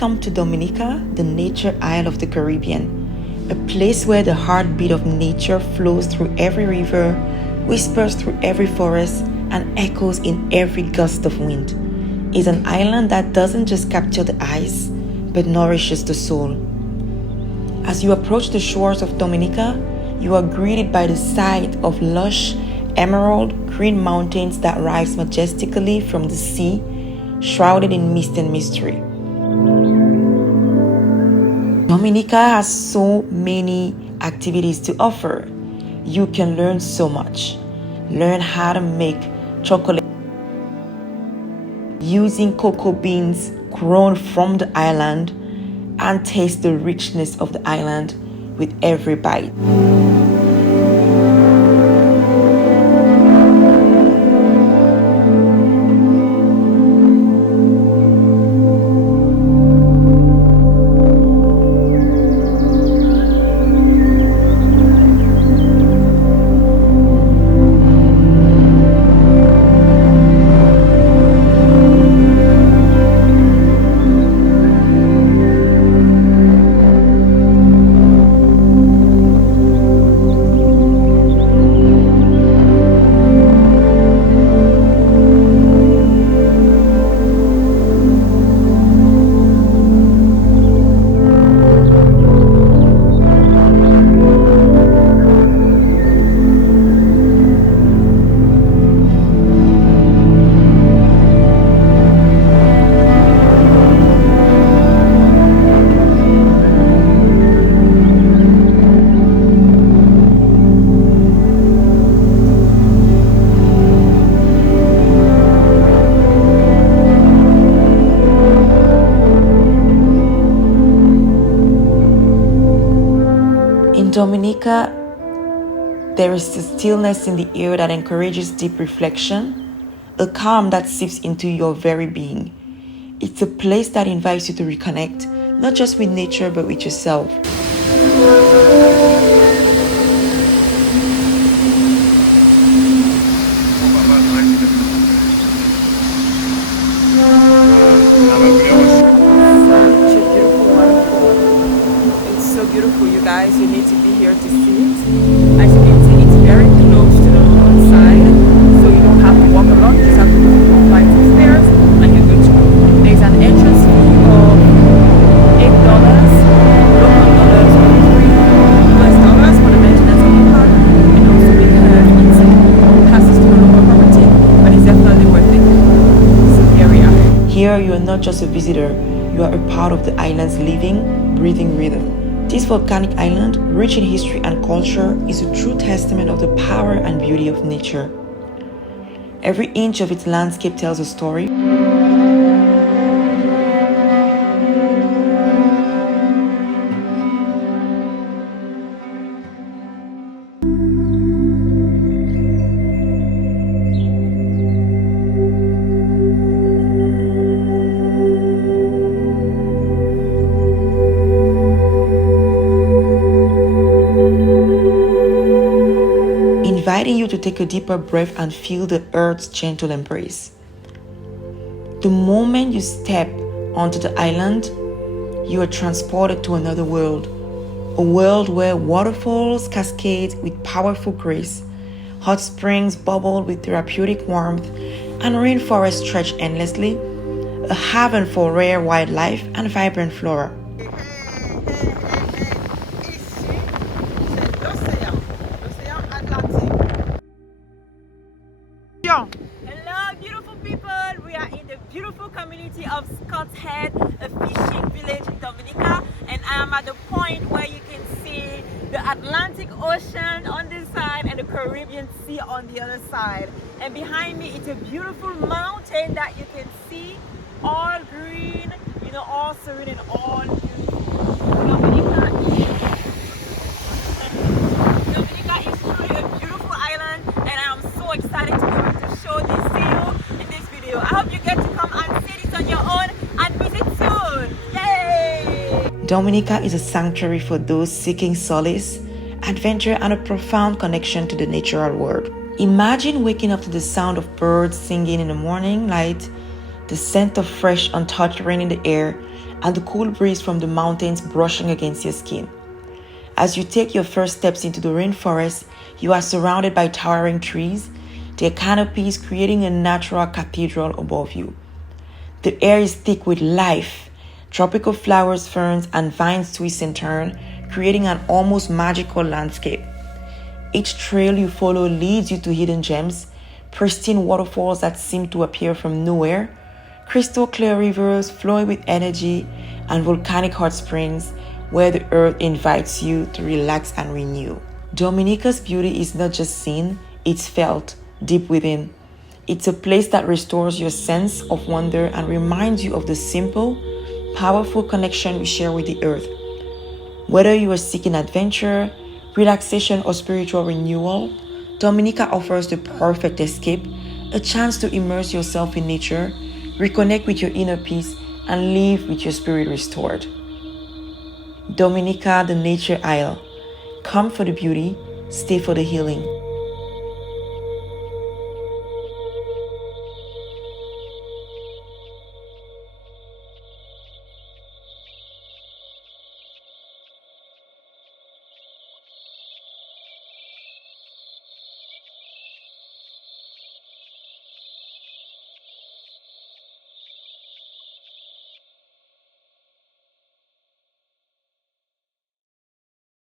Welcome to Dominica, the nature isle of the Caribbean, a place where the heartbeat of nature flows through every river, whispers through every forest, and echoes in every gust of wind. It's an island that doesn't just capture the eyes, but nourishes the soul. As you approach the shores of Dominica, you are greeted by the sight of lush, emerald green mountains that rise majestically from the sea, shrouded in mist and mystery. Dominica has so many activities to offer. You can learn so much. Learn how to make chocolate using cocoa beans grown from the island and taste the richness of the island with every bite. In Dominica, there is a stillness in the air that encourages deep reflection, a calm that seeps into your very being. It's a place that invites you to reconnect, not just with nature, but with yourself. Beautiful, you guys. You need to be here to see it. As you can see, it's very close to the roadside, so you don't have to walk along. You just have to go through a flight of stairs and you're good to go. There's an entrance fee of $8, local dollars or $3 for the maintenance of the park, and also because it passes through local property, but it's definitely worth it. So here we are. Here, you are not just a visitor, you are a part of the island's living, breathing rhythm. This volcanic island, rich in history and culture, is a true testament of the power and beauty of nature. Every inch of its landscape tells a story. Inviting you to take a deeper breath and feel the earth's gentle embrace. The moment you step onto the island, you are transported to another world, a world where waterfalls cascade with powerful grace, hot springs bubble with therapeutic warmth, and rainforests stretch endlessly, a haven for rare wildlife and vibrant flora. Hello beautiful people, we are in the beautiful community of Scott's Head, a fishing village in Dominica, and I am at the point where you can see the Atlantic Ocean on this side and the Caribbean Sea on the other side. And behind me it's a beautiful mountain that you can see, all green, you know, all serene and all beautiful. Dominica is truly a beautiful island, and I am so excited to be able to show this to you in this video. I hope you get to come and see this on your own and visit soon. Yay! Dominica is a sanctuary for those seeking solace, adventure, and a profound connection to the natural world. Imagine waking up to the sound of birds singing in the morning light, the scent of fresh, untouched rain in the air, and the cool breeze from the mountains brushing against your skin. As you take your first steps into the rainforest, you are surrounded by towering trees, their canopies creating a natural cathedral above you. The air is thick with life. Tropical flowers, ferns, and vines twist and turn, creating an almost magical landscape. Each trail you follow leads you to hidden gems, pristine waterfalls that seem to appear from nowhere, crystal clear rivers flowing with energy, and volcanic hot springs where the earth invites you to relax and renew. Dominica's beauty is not just seen, it's felt deep within. It's a place that restores your sense of wonder and reminds you of the simple, powerful connection we share with the earth. Whether you are seeking adventure, relaxation, or spiritual renewal, Dominica offers the perfect escape, a chance to immerse yourself in nature, reconnect with your inner peace, and live with your spirit restored. Dominica, the Nature Isle. Come for the beauty, stay for the healing.